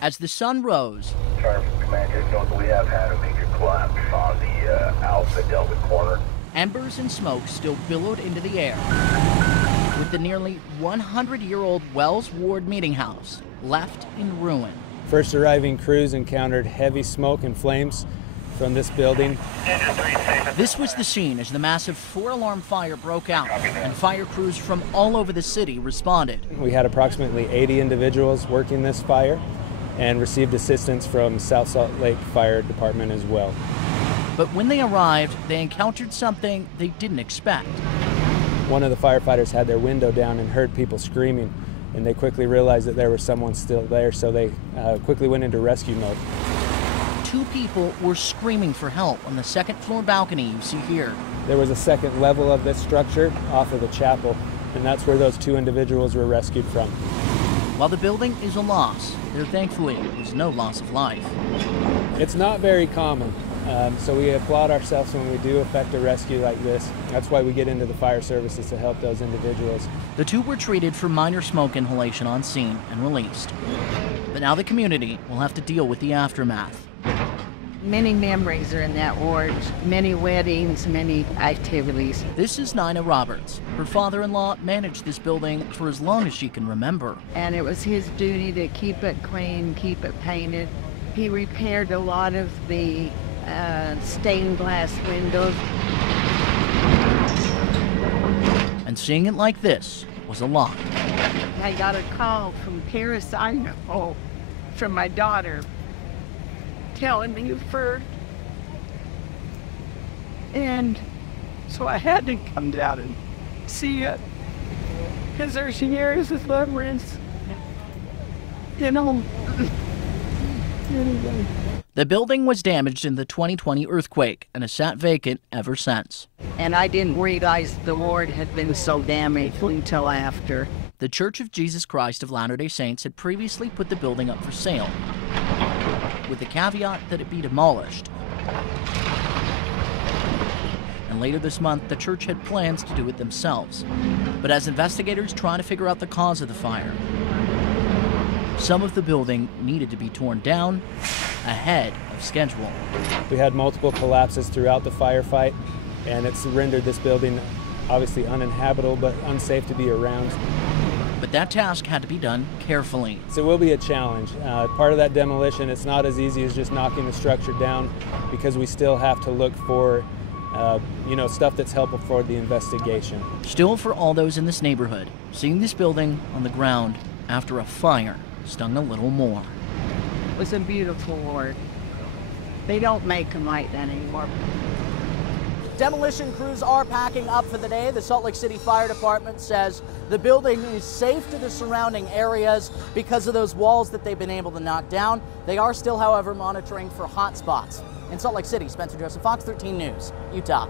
As the sun rose, Command, just note that we have had a major collapse on the Alpha Delta corner. embers and smoke still billowed into the air, with the nearly 100-year-old Wells Ward Meeting House left in ruin. First arriving crews encountered heavy smoke and flames from this building. This was the scene as the massive 4-alarm fire broke out, and fire crews from all over the city responded. We had approximately 80 individuals working this fire and received assistance from South Salt Lake Fire Department as well. But when they arrived, they encountered something they didn't expect. One of the firefighters had their window down and heard people screaming, and they quickly realized that there was someone still there, so they quickly went into rescue mode. 2 people were screaming for help on the second-floor balcony you see here. There was a second level of this structure off of the chapel, and that's where those 2 individuals were rescued from. While the building is a loss, there thankfully was no loss of life. It's not very common, so we applaud ourselves when we do effect a rescue like this. That's why we get into the fire services to help those individuals. The 2 were treated for minor smoke inhalation on scene and released. But now the community will have to deal with the aftermath. Many memories are in that ward, many weddings, many activities. This is Nina Roberts. Her father-in-law managed this building for as long as she can remember. And it was his duty to keep it clean, keep it painted. He repaired a lot of the stained glass windows. And seeing it like this was a lot. I got a call from Paris, Idaho, from my daughter, telling me first. And so I had to come down and see it, because there she is with memories, you know. Anyway. The building was damaged in the 2020 earthquake and has sat vacant ever since. And I didn't realize the ward had been so damaged until after. The Church of Jesus Christ of Latter-day Saints had previously put the building up for sale, with the caveat that it be demolished. And later this month, the church had plans to do it themselves. But as investigators try to figure out the cause of the fire, some of the building needed to be torn down ahead of schedule. We had multiple collapses throughout the firefight, and it's rendered this building obviously uninhabitable but unsafe to be around. But that task had to be done carefully. So it will be a challenge. Part of that demolition, it's not as easy as just knocking the structure down, because we still have to look for stuff that's helpful for the investigation. Still, for all those in this neighborhood, seeing this building on the ground after a fire stung a little more. It was a beautiful ward. They don't make them like that anymore. Demolition crews are packing up for the day. The Salt Lake City Fire Department says the building is safe to the surrounding areas because of those walls that they've been able to knock down. They are still, however, monitoring for hot spots. In Salt Lake City, Spencer Joseph, Fox 13 News, Utah.